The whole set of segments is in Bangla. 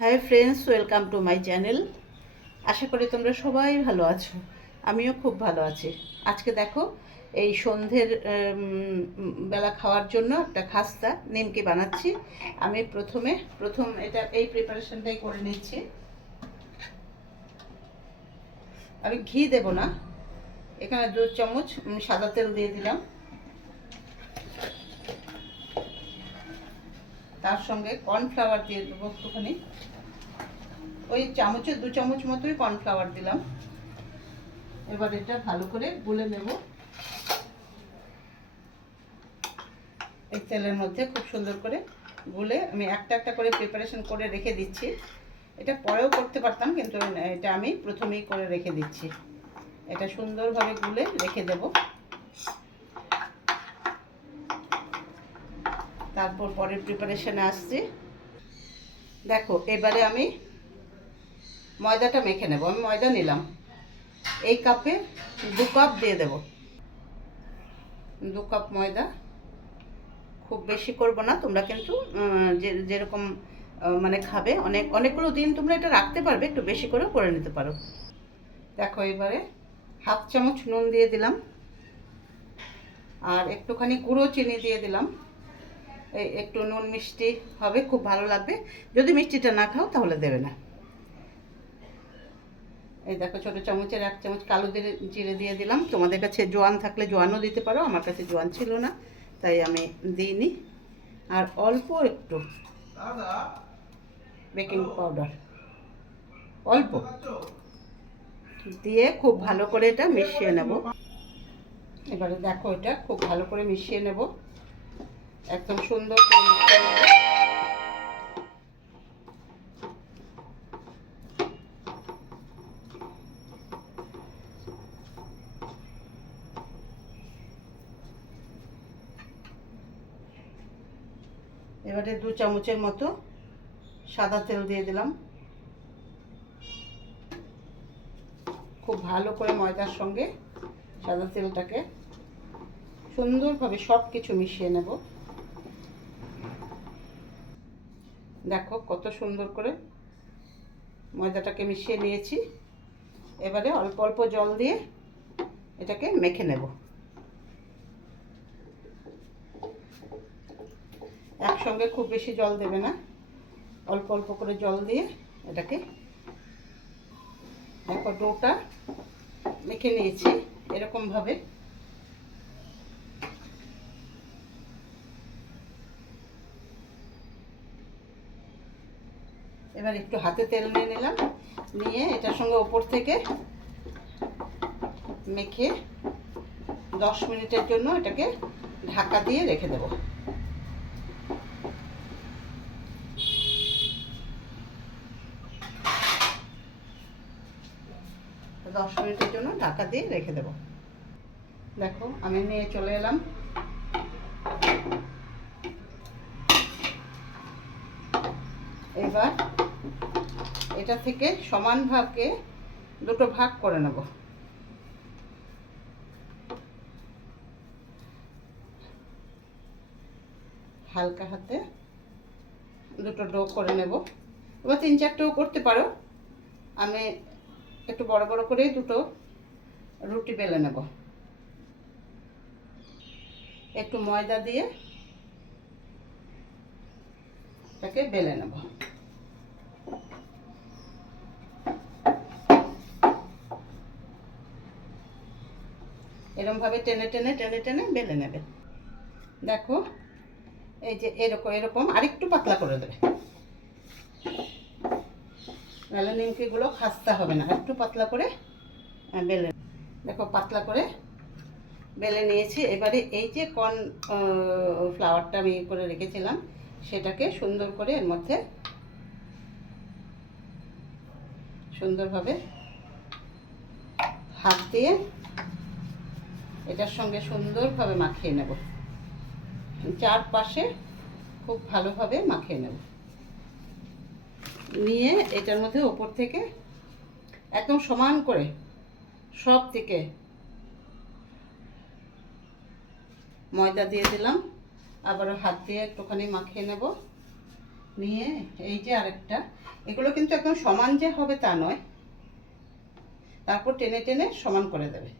High friends, welcome to my channel. আশা করি তোমরা সবাই ভালো আছো। আমিও খুব ভালো আছি। আজকে দেখো, এই সন্ধ্যের বেলা খাওয়ার জন্য একটা খাস্তা নিমকি বানাচ্ছি। আমি প্রথম এই প্রিপারেশনটাই করে নিচ্ছি। আমি ঘি দেব না, এখানে 2 চামচ সাদা তেল দিয়ে দিলাম। তার সঙ্গে কর্নফ্লাওয়ার দিয়ে দেবো একটুখানি, ওই 2 চামচ মতোই কর্নফ্লাওয়ার দিলাম। এবার এটা ভালো করে গুলে নেব এই তেলের মধ্যে। খুব সুন্দর করে গুলে আমি একটা একটা করে প্রিপারেশন করে রেখে দিচ্ছি। এটা পরেও করতে পারতাম, কিন্তু এটা আমি প্রথমেই করে রেখে দিচ্ছি। এটা সুন্দরভাবে গুলে রেখে দেব। তারপর পরের প্রিপারেশনে আসছি। দেখো, এবারে আমি ময়দাটা মেখে নেব। আমি ময়দা নিলাম, এই কাপে 2 কাপ দিয়ে দেব। 2 কাপ ময়দা, খুব বেশি করব না। তোমরা কিন্তু যেরকম মানে খাবে, অনেকগুলো দিন তোমরা এটা রাখতে পারবে, একটু বেশি করেও করে নিতে পারো। দেখো, এবারে 1/2 চামচ নুন দিয়ে দিলাম, আর একটুখানি গুঁড়ো চিনি দিয়ে দিলাম। এই একটু নুন মিষ্টি হবে, খুব ভালো লাগবে। যদি মিষ্টিটা না খাও তাহলে দেবে না। এই দেখো, ছোটো চামচের 1 চামচ কালো জিরে দিয়ে দিলাম। তোমাদের কাছে জোয়ান থাকলে জোয়ানও দিতে পারো, আমার কাছে জোয়ান ছিল না তাই আমি দিইনি। আর অল্প একটু বেকিং পাউডার, অল্প দিয়ে খুব ভালো করে এটা মিশিয়ে নেব। এবারে দেখো, এটা খুব ভালো করে মিশিয়ে নেব, একদম সুন্দর করে মিশিয়ে নেব। এবারে 2 চামচের মতো সাদা তেল দিয়ে দিলাম। খুব ভালো করে ময়দার সঙ্গে সাদা তেলটাকে সুন্দরভাবে সব কিছু মিশিয়ে নেব। দেখো কত সুন্দর করে ময়দাটাকে মিশিয়ে নিয়েছি। এবারে অল্প অল্প জল দিয়ে এটাকে মেখে নেব। একসঙ্গে খুব বেশি জল দেবে না, অল্প অল্প করে জল দিয়ে এটাকে। দেখো, ডোটা মেখে নিয়েছি এরকমভাবে। এবার একটু হাতে তেল নিয়ে নিলাম, নিয়ে এটার সঙ্গে ওপর থেকে মেখে 10 মিনিটের জন্য এটাকে ঢাকা দিয়ে রেখে দেব। 10 মিনিটের জন্য ঢাকা দিয়ে রেখে দেব। দেখো, আমি নিয়ে চলে এলাম। এবার এটা থেকে সমান ভাগে 2টো ভাগ করে নেব। হালকা হাতে 2টো ডো করে নেব। এবার 3-4টেও করতে পারো। আমি একটু বড় বড় করেই 2টো রুটি বেলে নেব। একটু ময়দা দিয়ে এটাকে বেলে নেব। এরকমভাবে টেনে টেনে টেনে টেনে বেলে নেবে। দেখো, এই যে এরকম এরকম আরেকটু পাতলা করে দেবে, নাহলে নিমকিগুলো খাস্তা হবে না। একটু পাতলা করে বেলে। দেখো, পাতলা করে বেলে নিয়েছি। এবারে এই যে কর্ন ফ্লাওয়ারটা আমি করে রেখেছিলাম, সেটাকে সুন্দর করে এর মধ্যে সুন্দরভাবে হাত দিয়ে এটার সঙ্গে সুন্দরভাবে মাখিয়ে নেব। চারপাশে খুব ভালোভাবে মাখিয়ে নেব। নিয়ে এটার মধ্যে ওপর থেকে একদম সমান করে সব থেকে ময়দা দিয়ে দিলাম। আবারও হাত দিয়ে একটুখানি মাখিয়ে নেব। নিয়ে এই যে আরেকটা, এগুলো কিন্তু একদম সমান যে হবে তা নয়, তারপর টেনে টেনে সমান করে দেবে।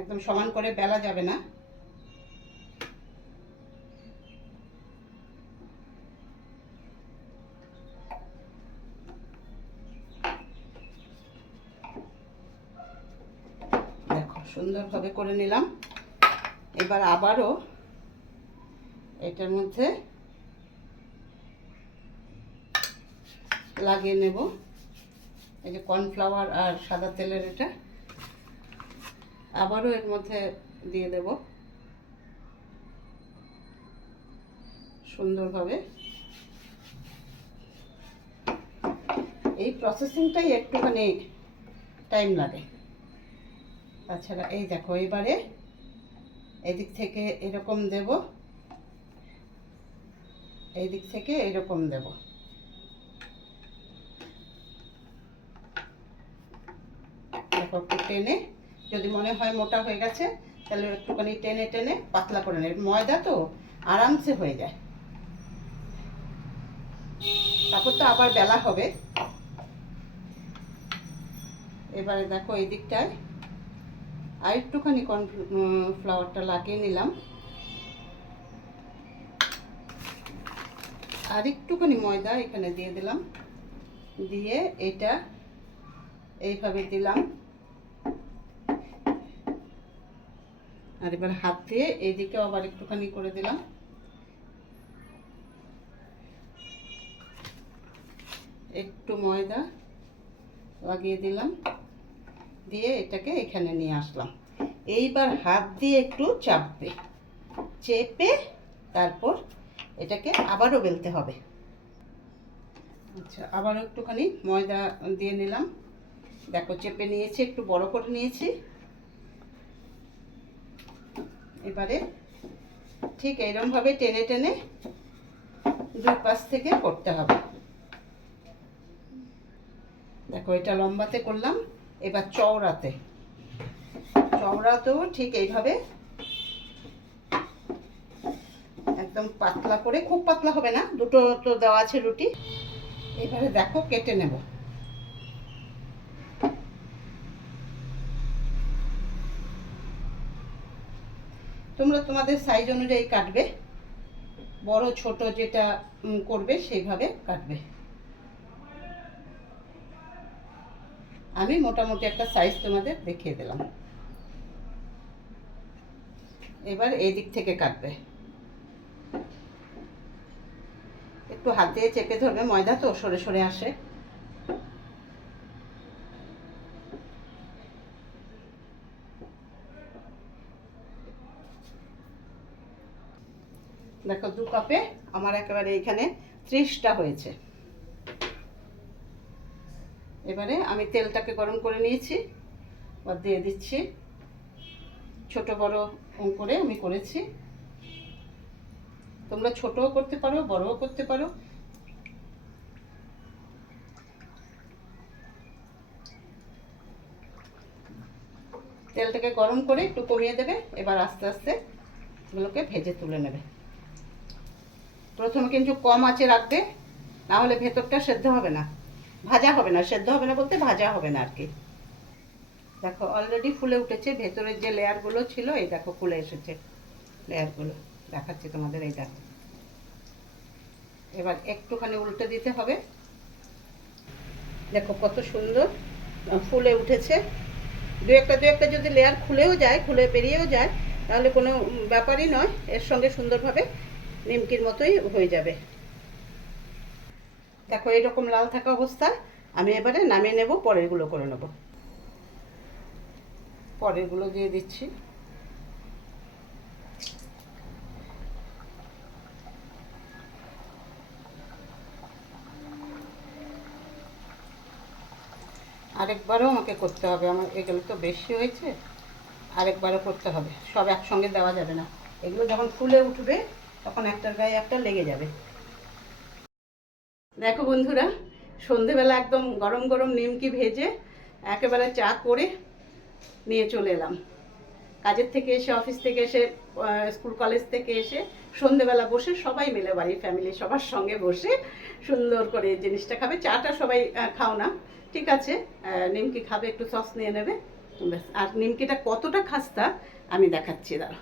একদম সমান করে বেলা যাবে না। দেখো সুন্দরভাবে করে নিলাম। এবার আবারও এটার মধ্যে লাগিয়ে নেব এই যে কর্নফ্লাওয়ার আর সাদা তেলের এটা, আবারও এর মধ্যে দিয়ে দেব সুন্দরভাবে। এই প্রসেসিংটাই একটুখানি টাইম লাগে, তাছাড়া এই দেখো এবারে এদিক থেকে এরকম দেব, এই দিক থেকে এরকম দেব। দেখো একটু টেনে, যদি মনে হয় মোটা হয়ে গেছে তাহলে একটুখানি টেনে টেনে পাতলা করে নেবে। ময়দা তো আরামসে হয়ে যায়, তারপর তো আবার বেলা হবে। এবারে দেখো এই দিকটায় আর একটুখানি কর্নফ্লাওয়ারটা লাগিয়ে নিলাম, আর একটুখানি ময়দা এখানে দিয়ে দিলাম, দিয়ে এটা এইভাবে দিলাম। আর এবার হাত দিয়ে এইদিকে আবার একটুখানি করে দিলাম। একটু ময়দা লাগিয়ে দিলাম, দিয়ে এটাকে এখানে নিয়ে আসলাম। এইবার হাত দিয়ে একটু চাপবে, চেপে তারপর এটাকে আবারও বেলতে হবে। আচ্ছা, আবারও একটুখানি ময়দা দিয়ে নিলাম। দেখো চেপে নিয়েছি, একটু বড় করে নিয়েছি। এবারে ঠিক এইরকমভাবে টেনে টেনে দুই পাশ থেকে করতে হবে। দেখো এটা লম্বাতে করলাম, এবার চওড়াতে, চওড়াতেও ঠিক এইভাবে একদম পাতলা করে, খুব পাতলা হবে না, দুটো তো দেওয়া আছে রুটি। এবারে দেখো কেটে নেব। তোমরা তোমাদের সাইজ অনুযায়ী কাটবে, বড় ছোট যেটা করবে সেইভাবে কাটবে। আমি মোটামুটি একটা সাইজ তোমাদের দেখিয়ে দিলাম। এবার এই দিক থেকে কাটবে, একটু হাত দিয়ে চেপে ধরবে, ময়দা তো সরে সরে আসে। দেখো 2 কাপে আমার একেবারে এখানে 30টা হয়েছে। এবারে আমি তেলটাকে গরম করে নিয়েছি, আর দিয়ে দিচ্ছি। ছোট বড় করে আমি করেছি, তোমরা ছোটও করতে পারো বড়ও করতে পারো। তেলটাকে গরম করে একটু কমিয়ে দেবে। এবার আস্তে আস্তে এগুলোকে ভেজে তুলে নেবে। প্রথমে কিন্তু কম আঁচে রাখবে, না হলে ভেতরটা সেদ্ধ হবে না, ভাজা হবে না। সেদ্ধ হবে না বলতে ভাজা হবে না আর কি। দেখো অলরেডি ফুলে উঠেছে, ভেতরের যে লেয়ারগুলো ছিল এই দেখো ফুলে এসেছে লেয়ারগুলো, দেখাচ্ছি তোমাদের। এই দেখো এবার একটুখানি উল্টে দিতে হবে। দেখো কত সুন্দর ফুলে উঠেছে। দু একটা যদি লেয়ার খুলেও যায়, খুলে বেরিয়েও যায়, তাহলে কোনো ব্যাপারই নয়, এর সঙ্গে সুন্দরভাবে নিমকির মতোই হয়ে যাবে। দেখো এইরকম লাল থাকা অবস্থায় আমি এবারে নামিয়ে নেব, পরেরগুলো করে নেব। পরেরগুলো দিয়ে দিচ্ছি। আরেকবারও আমাকে করতে হবে, আমার এগুলো তো বেশি হয়েছে, আরেকবারও করতে হবে, সব একসঙ্গে দেওয়া যাবে না। এগুলো যখন ফুলে উঠবে তখন একটার গায়ে একটা লেগে যাবে। দেখো বন্ধুরা, সন্ধেবেলা একদম গরম গরম নিমকি ভেজে একেবারে চা করে নিয়ে চলে এলাম। কাজের থেকে এসে, অফিস থেকে এসে, স্কুল কলেজ থেকে এসে সন্ধেবেলা বসে সবাই মিলে, বাড়ির ফ্যামিলি সবার সঙ্গে বসে সুন্দর করে এই জিনিসটা খাবে। চাটা সবাই খাও না, ঠিক আছে, নিমকি খাবে, একটু সস নিয়ে নেবে ব্যাস। আর নিমকিটা কতটা খাস্তা আমি দেখাচ্ছি, দাঁড়া।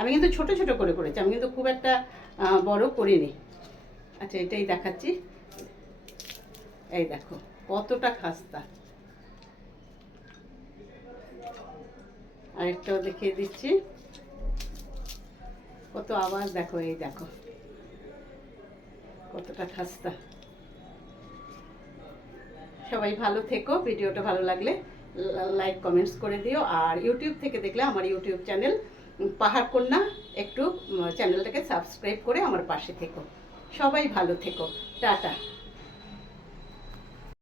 আমি কিন্তু ছোট ছোট করে করেছি, আমি কিন্তু খুব একটা বড় করিনি। আচ্ছা, এটাই দেখাচ্ছি, এই দেখো কতটা খাস্তা। আরেকটাও দেখিয়ে দিচ্ছি, কত আওয়াজ, দেখো, এই দেখো কতটা খাস্তা। সবাই ভালো থেকো, ভিডিওটা ভালো লাগলে লাইক কমেন্টস করে দিও। আর ইউটিউব থেকে দেখলে আমার ইউটিউব চ্যানেল পাহাড় কন্যা, একটু চ্যানেলটাকে সাবস্ক্রাইব করে আমার পাশে থেকো। সবাই ভালো থেকো, টাটা।